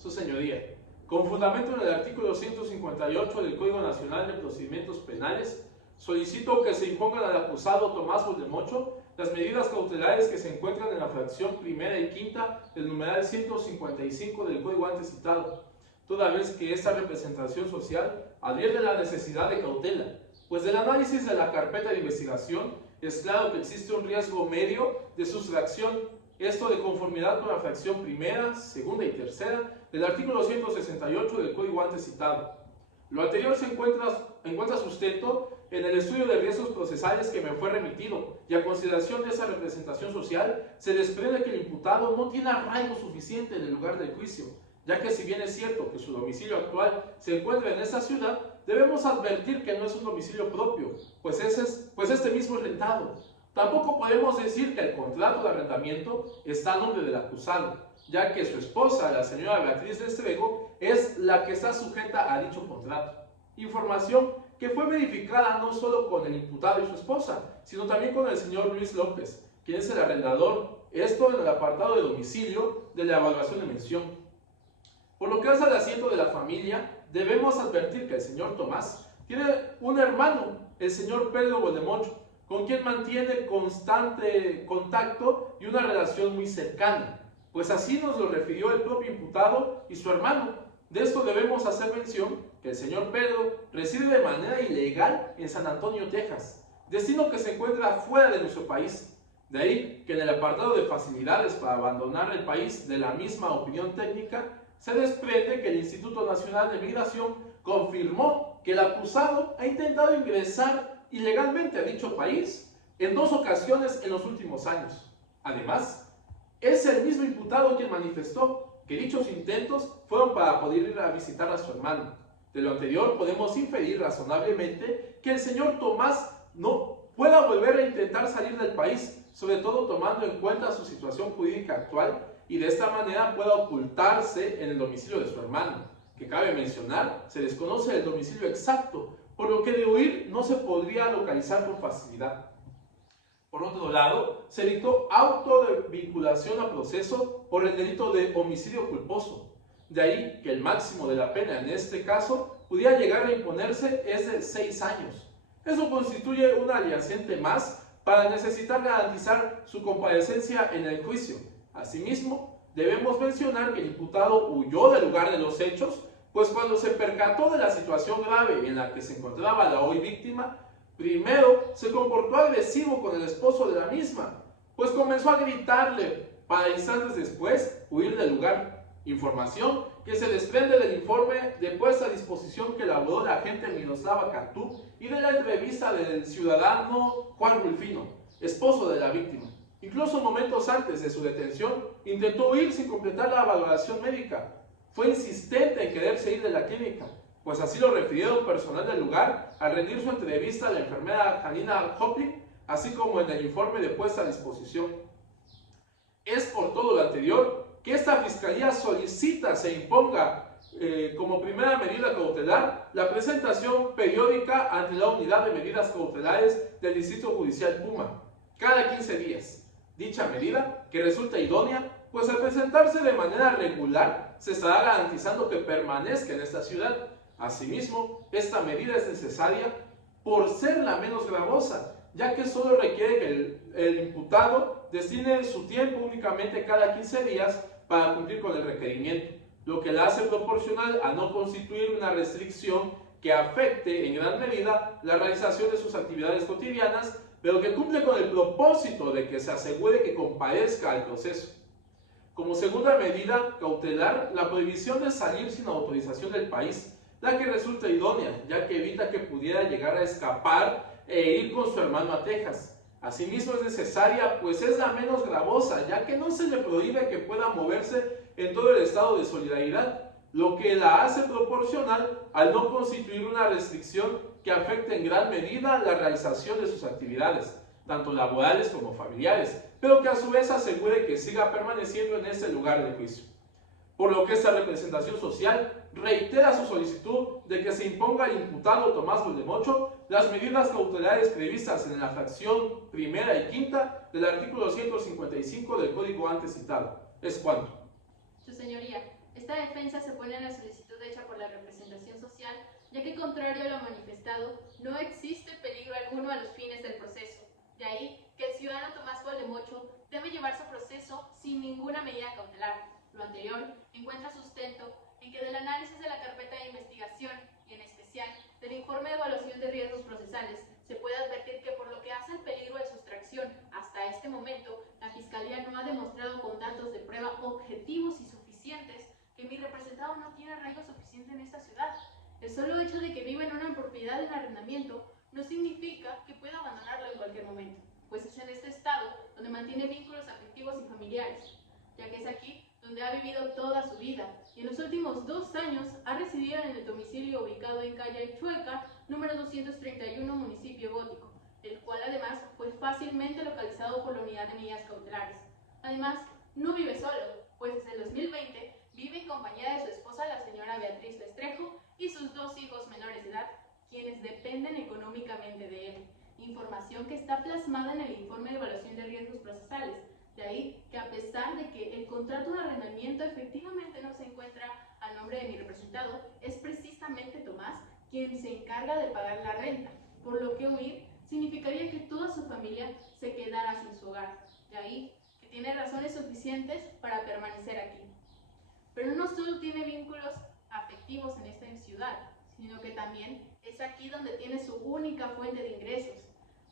Su señoría, con fundamento en el artículo 158 del Código Nacional de Procedimientos Penales, solicito que se impongan al acusado Tomás Boldemocho las medidas cautelares que se encuentran en la fracción primera y quinta del numeral 155 del Código antes citado, toda vez que esta representación social advierte la necesidad de cautela, pues del análisis de la carpeta de investigación es claro que existe un riesgo medio de sustracción, esto de conformidad con la fracción primera, segunda y tercera del artículo 168 del Código antes citado. Lo anterior se encuentra sustento en el estudio de riesgos procesales que me fue remitido, y a consideración de esa representación social, se desprende que el imputado no tiene arraigo suficiente en el lugar del juicio, ya que si bien es cierto que su domicilio actual se encuentra en esta ciudad, debemos advertir que no es un domicilio propio, pues este mismo es rentado. Tampoco podemos decir que el contrato de arrendamiento está a nombre del acusado, ya que su esposa, la señora Beatriz de Estrego, es la que está sujeta a dicho contrato. Información que fue verificada no solo con el imputado y su esposa, sino también con el señor Luis López, quien es el arrendador, esto en el apartado de domicilio de la evaluación de mención. Por lo que hace al asiento de la familia, debemos advertir que el señor Tomás tiene un hermano, el señor Pedro Boldemocho, con quien mantiene constante contacto y una relación muy cercana, pues así nos lo refirió el propio imputado y su hermano. De esto debemos hacer mención que el señor Pedro reside de manera ilegal en San Antonio, Texas, destino que se encuentra fuera de nuestro país. De ahí que en el apartado de facilidades para abandonar el país de la misma opinión técnica, se desprende que el Instituto Nacional de Migración confirmó que el acusado ha intentado ingresar ilegalmente a dicho país en 2 ocasiones en los últimos años. Además, es el mismo imputado quien manifestó que dichos intentos fueron para poder ir a visitar a su hermano. De lo anterior podemos inferir razonablemente que el señor Tomás no pueda volver a intentar salir del país, sobre todo tomando en cuenta su situación jurídica actual, y de esta manera pueda ocultarse en el domicilio de su hermano, que cabe mencionar, se desconoce el domicilio exacto, por lo que de huir no se podría localizar con facilidad. Por otro lado, se dictó auto de vinculación a proceso por el delito de homicidio culposo. De ahí que el máximo de la pena en este caso pudiera llegar a imponerse es de 6 años. Eso constituye un aliciente más para necesitar garantizar su comparecencia en el juicio. Asimismo, debemos mencionar que el imputado huyó del lugar de los hechos, pues cuando se percató de la situación grave en la que se encontraba la hoy víctima, primero se comportó agresivo con el esposo de la misma, pues comenzó a gritarle para instantes después huir del lugar. Información que se desprende del informe de puesta a disposición que elaboró la agente Miroslava Cantú y de la entrevista del ciudadano Juan Rulfino, esposo de la víctima. Incluso momentos antes de su detención, intentó huir sin completar la valoración médica. Fue insistente en quererse ir de la clínica, pues así lo refirieron personal del lugar al rendir su entrevista a la enfermera Janina Hoplin, así como en el informe de puesta a disposición. Es por todo lo anterior que esta Fiscalía solicita se imponga como primera medida cautelar la presentación periódica ante la Unidad de Medidas Cautelares del Distrito Judicial Puma, cada 15 días. Dicha medida, que resulta idónea, pues al presentarse de manera regular, se estará garantizando que permanezca en esta ciudad. Asimismo, esta medida es necesaria por ser la menos gravosa, ya que solo requiere que el imputado destine su tiempo únicamente cada 15 días para cumplir con el requerimiento, lo que la hace proporcional a no constituir una restricción que afecte en gran medida la realización de sus actividades cotidianas, pero que cumple con el propósito de que se asegure que comparezca al proceso. Como segunda medida cautelar, la prohibición de salir sin autorización del país, la que resulta idónea, ya que evita que pudiera llegar a escapar e ir con su hermano a Texas. Asimismo es necesaria, pues es la menos gravosa, ya que no se le prohíbe que pueda moverse en todo el estado de solidaridad, lo que la hace proporcional al no constituir una restricción que afecte en gran medida la realización de sus actividades, tanto laborales como familiares, pero que a su vez asegure que siga permaneciendo en este lugar de juicio. Por lo que esta representación social reitera su solicitud de que se imponga al imputado Tomás Boldemocho las medidas cautelares previstas en la fracción primera y quinta del artículo 155 del Código antes citado. Es cuanto. Su señoría, Esta defensa se pone en la solicitud hecha por la representación social, ya que contrario a lo manifestado, no existe peligro alguno a los fines del proceso. De ahí que el ciudadano Tomás Coldemocho debe llevar su proceso sin ninguna medida cautelar. Lo anterior encuentra sustento en que del análisis de la carpeta de investigación y en especial del informe de evaluación de riesgos procesales se puede advertir que por lo que hace al peligro de sustracción hasta este momento, la Fiscalía no ha demostrado con datos de prueba objetivos y suficientes que mi representado no tiene arraigo suficiente en esta ciudad. El solo hecho de que viva en una propiedad en arrendamiento no significa que pueda abandonarlo en cualquier momento, pues es en este estado donde mantiene vínculos afectivos y familiares, ya que es aquí donde ha vivido toda su vida y en los últimos 2 años ha residido en el domicilio ubicado en calle Chueca, número 231, municipio Gótico, el cual además fue fácilmente localizado por la unidad de medidas cautelares. Además, no vive solo, pues desde el 2020 vive en compañía de su esposa, la señora Beatriz Festrejo, y sus 2 hijos menores de edad, quienes dependen económicamente de él. Información que está plasmada en el informe de evaluación de riesgos procesales. De ahí que a pesar de que el contrato de arrendamiento efectivamente no se encuentra a nombre de mi representado, es precisamente Tomás quien se encarga de pagar la renta, por lo que huir significaría que toda su familia se quedara sin su hogar. De ahí que tiene razones suficientes para permanecer aquí. Pero no solo tiene vínculos afectivos en esta ciudad, sino que también es aquí donde tiene su única fuente de ingresos.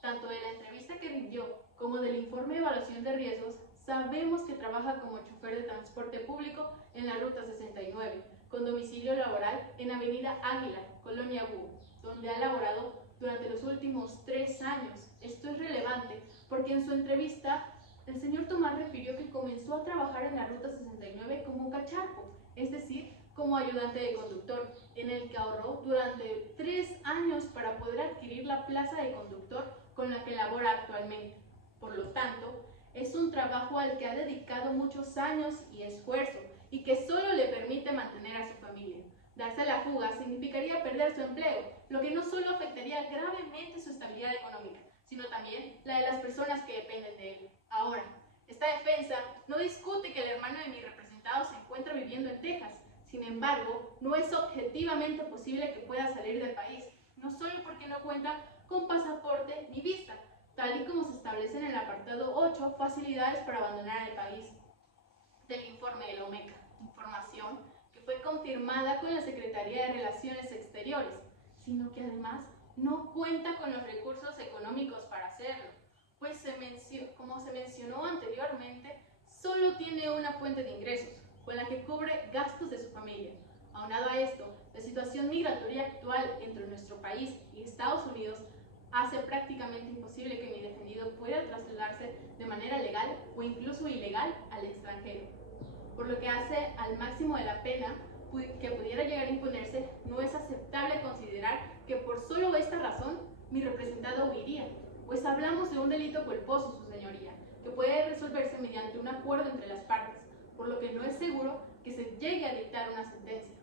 Tanto de la entrevista que rindió como del informe de evaluación de riesgos, sabemos que trabaja como chofer de transporte público en la Ruta 69, con domicilio laboral en Avenida Águila, Colonia Búho, donde ha laborado durante los últimos 3 años. Esto es relevante porque en su entrevista el señor Tomás refirió que comenzó a trabajar en la Ruta 69 como cacharpo, es decir, como ayudante de conductor, en el que ahorró durante 3 años para poder adquirir la plaza de conductor con la que labora actualmente. Por lo tanto, es un trabajo al que ha dedicado muchos años y esfuerzo y que solo le permite mantener a su familia. Darse a la fuga significaría perder su empleo, lo que no solo afectaría gravemente su estabilidad económica, sino también la de las personas que dependen de él. Ahora, esta defensa no discute que el hermano de mi representado se encuentra viviendo en Texas. Sin embargo, no es objetivamente posible que pueda salir del país, no solo porque no cuenta con pasaporte ni visa, tal y como se establece en el apartado 8, facilidades para abandonar el país, del informe de la OMECA, información que fue confirmada con la Secretaría de Relaciones Exteriores, sino que además no cuenta con los recursos económicos para hacerlo, pues como se mencionó anteriormente, solo tiene una fuente de ingresos, con la que cubre gastos de su familia. Aunado a esto, la situación migratoria actual entre nuestro país y Estados Unidos hace prácticamente imposible que mi defendido pueda trasladarse de manera legal o incluso ilegal al extranjero. Por lo que hace al máximo de la pena que pudiera llegar a imponerse, no es aceptable considerar que por solo esta razón mi representado huiría, pues hablamos de un delito culposo, su señoría, que puede resolverse mediante un acuerdo entre las partes, por lo que no es seguro que se llegue a dictar una sentencia.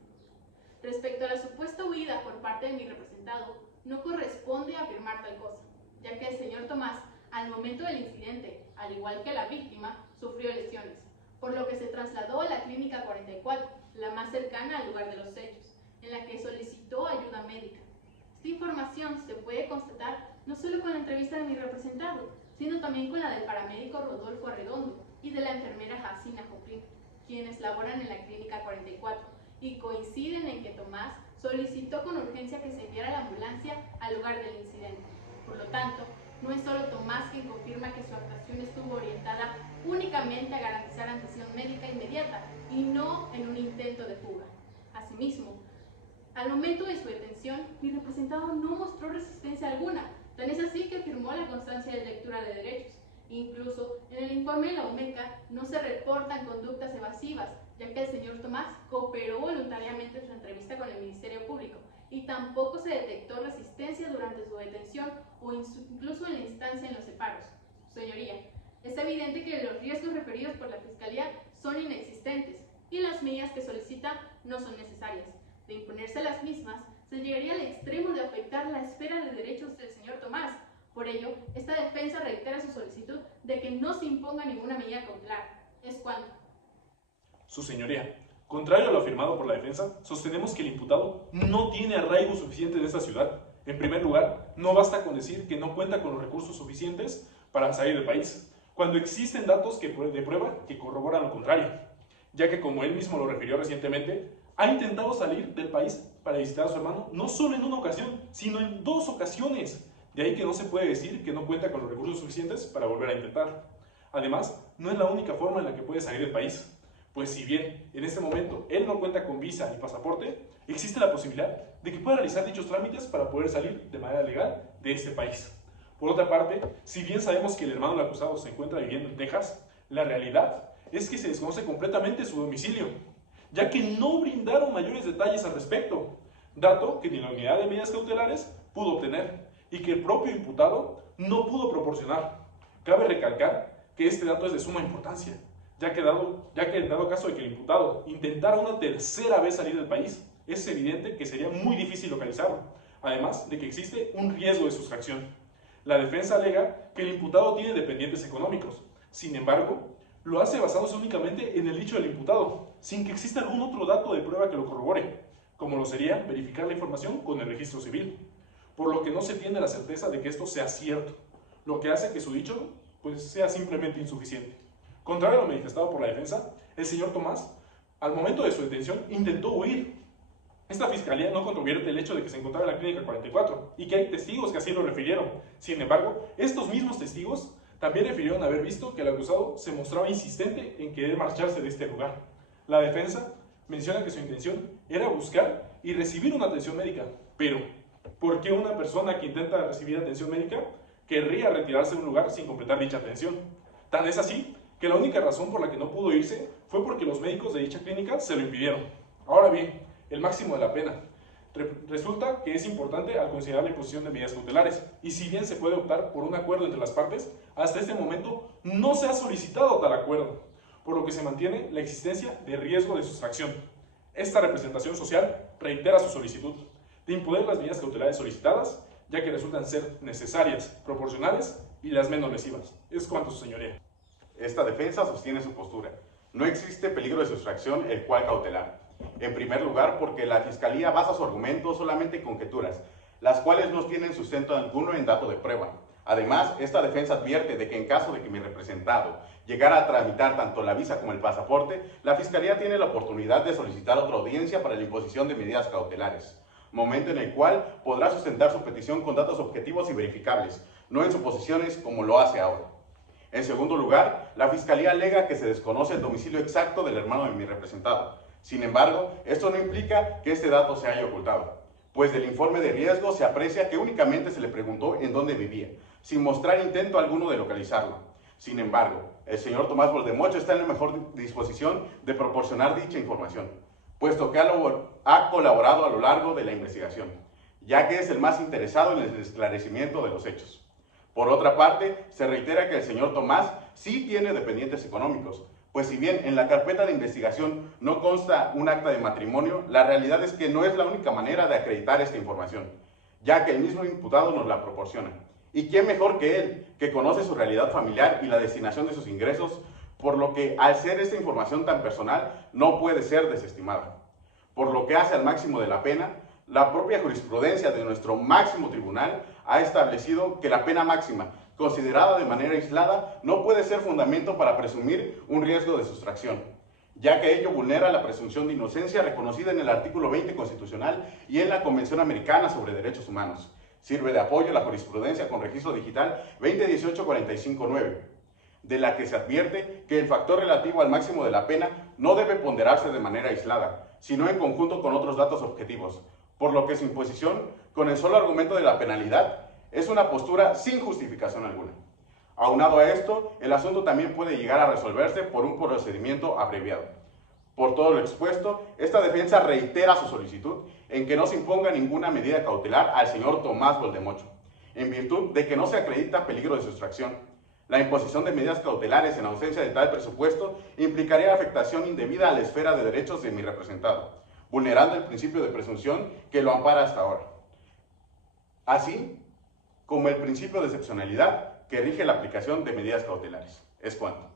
Respecto a la supuesta huida por parte de mi representado, no corresponde afirmar tal cosa, ya que el señor Tomás, al momento del incidente, al igual que la víctima, sufrió lesiones, por lo que se trasladó a la Clínica 44, la más cercana al lugar de los hechos, en la que solicitó ayuda médica. Esta información se puede constatar no solo con la entrevista de mi representado, sino también con la del paramédico Rodolfo Arredondo y de la enfermera Jacina Joplin, quienes laboran en la Clínica 44, y coinciden en que Tomás solicitó con urgencia que se enviara la ambulancia al lugar del incidente. Por lo tanto, no es solo Tomás quien confirma que su actuación estuvo orientada únicamente a garantizar atención médica inmediata y no en un intento de fuga. Asimismo, al momento de su detención, mi representado no mostró resistencia alguna, tan es así que firmó la constancia de lectura de derechos. Incluso en el informe de la OMECA no se reportan conductas evasivas, ya que el señor Tomás cooperó voluntariamente en su entrevista con el Ministerio Público y tampoco se detectó resistencia durante su detención o incluso en la instancia en los separos. Señoría, es evidente que los riesgos referidos por la Fiscalía son inexistentes y las medidas que solicita no son necesarias. De imponerse las mismas, se llegaría al extremo de afectar la esfera de derechos del señor Tomás. Por ello, esta defensa reitera su solicitud de que no se imponga ninguna medida cautelar. Es cuanto. Su señoría, Contrario a lo afirmado por la defensa, sostenemos que el imputado no tiene arraigo suficiente en esta ciudad. En primer lugar, no basta con decir que no cuenta con los recursos suficientes para salir del país, cuando existen datos de prueba que corroboran lo contrario, ya que, como él mismo lo refirió recientemente, ha intentado salir del país para visitar a su hermano no solo en una ocasión, sino en 2 ocasiones. De ahí que no se puede decir que no cuenta con los recursos suficientes para volver a intentar. Además, no es la única forma en la que puede salir del país, pues si bien en este momento él no cuenta con visa ni pasaporte, existe la posibilidad de que pueda realizar dichos trámites para poder salir de manera legal de este país. Por otra parte, si bien sabemos que el hermano del acusado se encuentra viviendo en Texas, la realidad es que se desconoce completamente su domicilio, ya que no brindaron mayores detalles al respecto, dato que ni la unidad de medidas cautelares pudo obtener y que el propio imputado no pudo proporcionar. Cabe recalcar que este dato es de suma importancia, ya que en dado caso de que el imputado intentara una tercera vez salir del país, es evidente que sería muy difícil localizarlo, además de que existe un riesgo de sustracción. La defensa alega que el imputado tiene dependientes económicos, sin embargo, lo hace basándose únicamente en el dicho del imputado, sin que exista algún otro dato de prueba que lo corrobore, como lo sería verificar la información con el registro civil, por lo que no se tiene la certeza de que esto sea cierto, lo que hace que su dicho sea simplemente insuficiente. Contrario a lo manifestado por la defensa, el señor Tomás, al momento de su detención, intentó huir. Esta fiscalía no controvierte el hecho de que se encontraba en la clínica 44 y que hay testigos que así lo refirieron. Sin embargo, estos mismos testigos también refirieron haber visto que el acusado se mostraba insistente en querer marcharse de este lugar. La defensa menciona que su intención era buscar y recibir una atención médica, pero ¿por qué una persona que intenta recibir atención médica querría retirarse de un lugar sin completar dicha atención? Tan es así que la única razón por la que no pudo irse fue porque los médicos de dicha clínica se lo impidieron. Ahora bien, el máximo de la pena. Resulta que es importante al considerar la imposición de medidas cautelares, y si bien se puede optar por un acuerdo entre las partes, hasta este momento no se ha solicitado tal acuerdo, por lo que se mantiene la existencia de riesgo de sustracción. Esta representación social reitera su solicitud de imponer las medidas cautelares solicitadas, ya que resultan ser necesarias, proporcionales y las menos lesivas. Es cuanto, su señoría. Esta defensa sostiene su postura. No existe peligro de sustracción el cual cautelar. En primer lugar, porque la Fiscalía basa su argumento solamente en conjeturas, las cuales no tienen sustento alguno en dato de prueba. Además, esta defensa advierte de que en caso de que mi representado llegara a tramitar tanto la visa como el pasaporte, la Fiscalía tiene la oportunidad de solicitar otra audiencia para la imposición de medidas cautelares, momento en el cual podrá sustentar su petición con datos objetivos y verificables, no en suposiciones como lo hace ahora. En segundo lugar, la Fiscalía alega que se desconoce el domicilio exacto del hermano de mi representado. Sin embargo, esto no implica que este dato se haya ocultado, pues del informe de riesgo se aprecia que únicamente se le preguntó en dónde vivía, sin mostrar intento alguno de localizarlo. Sin embargo, el señor Tomás Boldemocho está en la mejor disposición de proporcionar dicha información, puesto que ha colaborado a lo largo de la investigación, ya que es el más interesado en el esclarecimiento de los hechos. Por otra parte, se reitera que el señor Tomás sí tiene dependientes económicos, pues si bien en la carpeta de investigación no consta un acta de matrimonio, la realidad es que no es la única manera de acreditar esta información, ya que el mismo imputado nos la proporciona. ¿Y quién mejor que él, que conoce su realidad familiar y la destinación de sus ingresos, por lo que al ser esta información tan personal no puede ser desestimada? Por lo que hace al máximo de la pena, la propia jurisprudencia de nuestro máximo tribunal ha establecido que la pena máxima, considerada de manera aislada, no puede ser fundamento para presumir un riesgo de sustracción, ya que ello vulnera la presunción de inocencia reconocida en el artículo 20 constitucional y en la Convención Americana sobre Derechos Humanos. Sirve de apoyo la jurisprudencia con registro digital 2018-45-9, de la que se advierte que el factor relativo al máximo de la pena no debe ponderarse de manera aislada, sino en conjunto con otros datos objetivos, por lo que su imposición, con el solo argumento de la penalidad, es una postura sin justificación alguna. Aunado a esto, el asunto también puede llegar a resolverse por un procedimiento abreviado. Por todo lo expuesto, esta defensa reitera su solicitud en que no se imponga ninguna medida cautelar al señor Tomás Boldemocho, en virtud de que no se acredita peligro de sustracción. La imposición de medidas cautelares en ausencia de tal presupuesto implicaría afectación indebida a la esfera de derechos de mi representado, vulnerando el principio de presunción que lo ampara hasta ahora, así como el principio de excepcionalidad que rige la aplicación de medidas cautelares. Es cuanto.